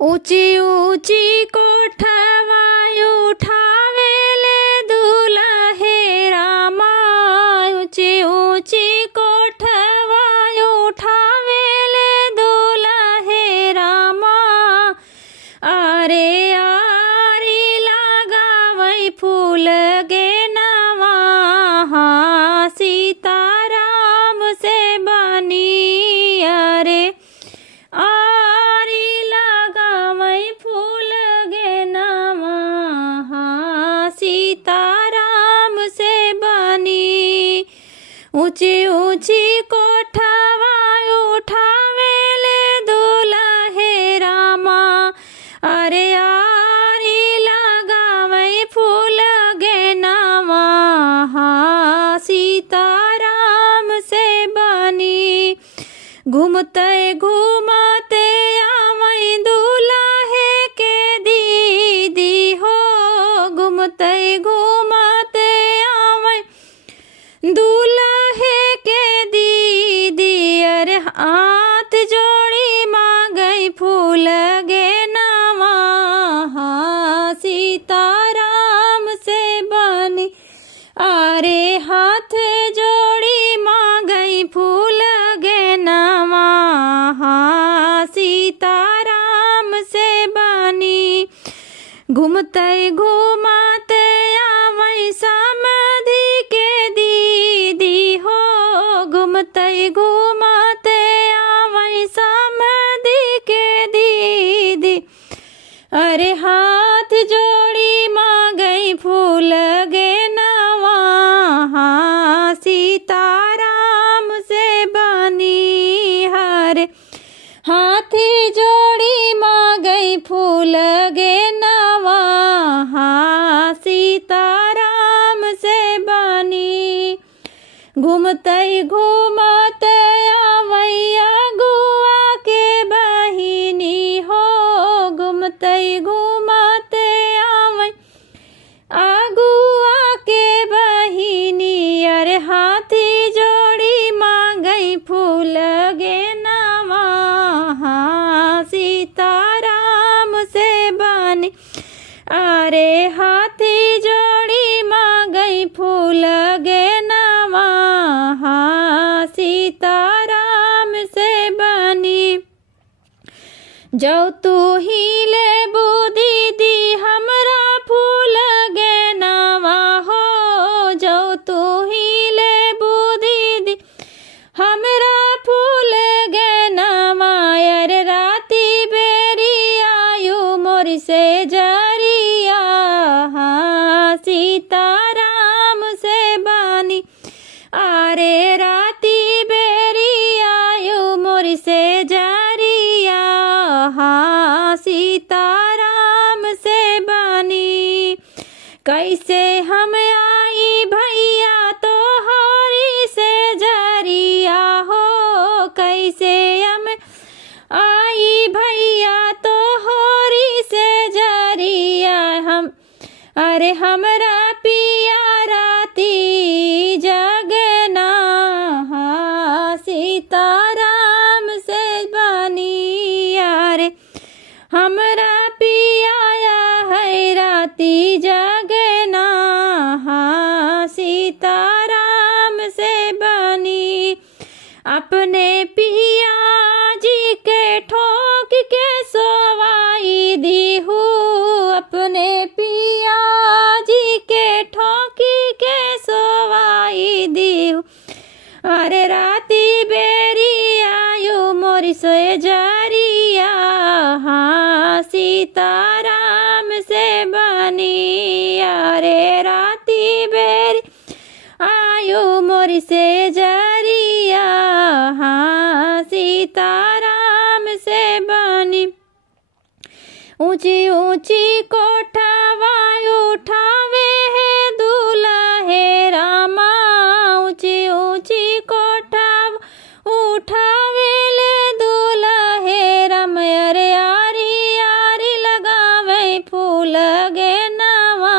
ऊंची ऊंची कोठवा उठावेले दुल्हे रामा। ऊंची ऊंची कोठवा उठावेले दुल्हे रामा। अरे आरी लगावै फूल गे नवा, सीताराम से बनी। अरे आरी लगावै फूल गे नवा, सीताराम से बनी। ऊंची ऊंची कोठवा उठावेले दुल्हे रामा। अरे आरी लगावै फूल गे नवा, सीताराम से बनी। घूमते घूमते आवै दुल्हे के दीदी हो। घूमते घूमते आवै दुल्हे के दीदी। अरे हाथ जोड़ी मांगै फूल गे नवा, सीताराम से बनी। अरे हाथ जोड़ी मांगै फूल गे नवा, सीताराम से बनी। घूमते घूमते आवै समधी के दीदी हो। घूमते घूमते आवै समधी के दीदी। अरे हाथ जोड़ी मांगै फूल गे नवा, सीताराम से बनी। हरे हाथ जोड़ी मांगै फूल गे नवा, सीताराम से बनी। घूमते घूमते आवै अगुआ के बहिनी हो। घूमते घूमते आवै अगुआ के बहिनी। अरे हाथी जोड़ी मांगै फूल गे नवा, सीताराम से बनी। अरे हाथी जोड़ी मांगै फूल गे नवा, सीताराम से बनी। जो तू ही ले बुद्धि दी हमरा फूल गे नवा हो। जो तू ही ले बुद्धि दी हमरा फूल गे नवा। अरे राती बेरी आयु मोर से जरिया, सीताराम से बनी। अरे राती बेरी आयु मोर से जरिया, सीताराम से बनी। कैसे हम आई भैया तो हरी से जरिया हो। कैसे हम आई भैया तो हरी से जरिया। हम अरे हमरा पिया राती जगना, सीताराम से बनी। अरे हमरा पिया है राती जगना, सीताराम से बनी। अपने पिया जी के ठोक के सोवाई दी हूँ। अपने पिया जी के ठोकी के सोवाई दी हूँ। अरे राती बेरी आयु मोर से जरिया, सीताराम से बनी। अरे राती बेरी आयु मोर से जरिया, सीताराम से बनी। ऊंची ऊंची कोठवा उठावे है दुल्हे रामा। ऊंची ऊंची कोठवा उठावेले दुल्हे राम। अरे आरी आरी लगावै फूल गे नवा,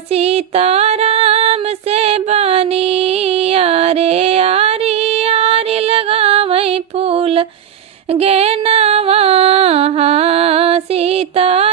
सीताराम से बनी। अरे आरी आरी लगावै फूल गे नवा, सीता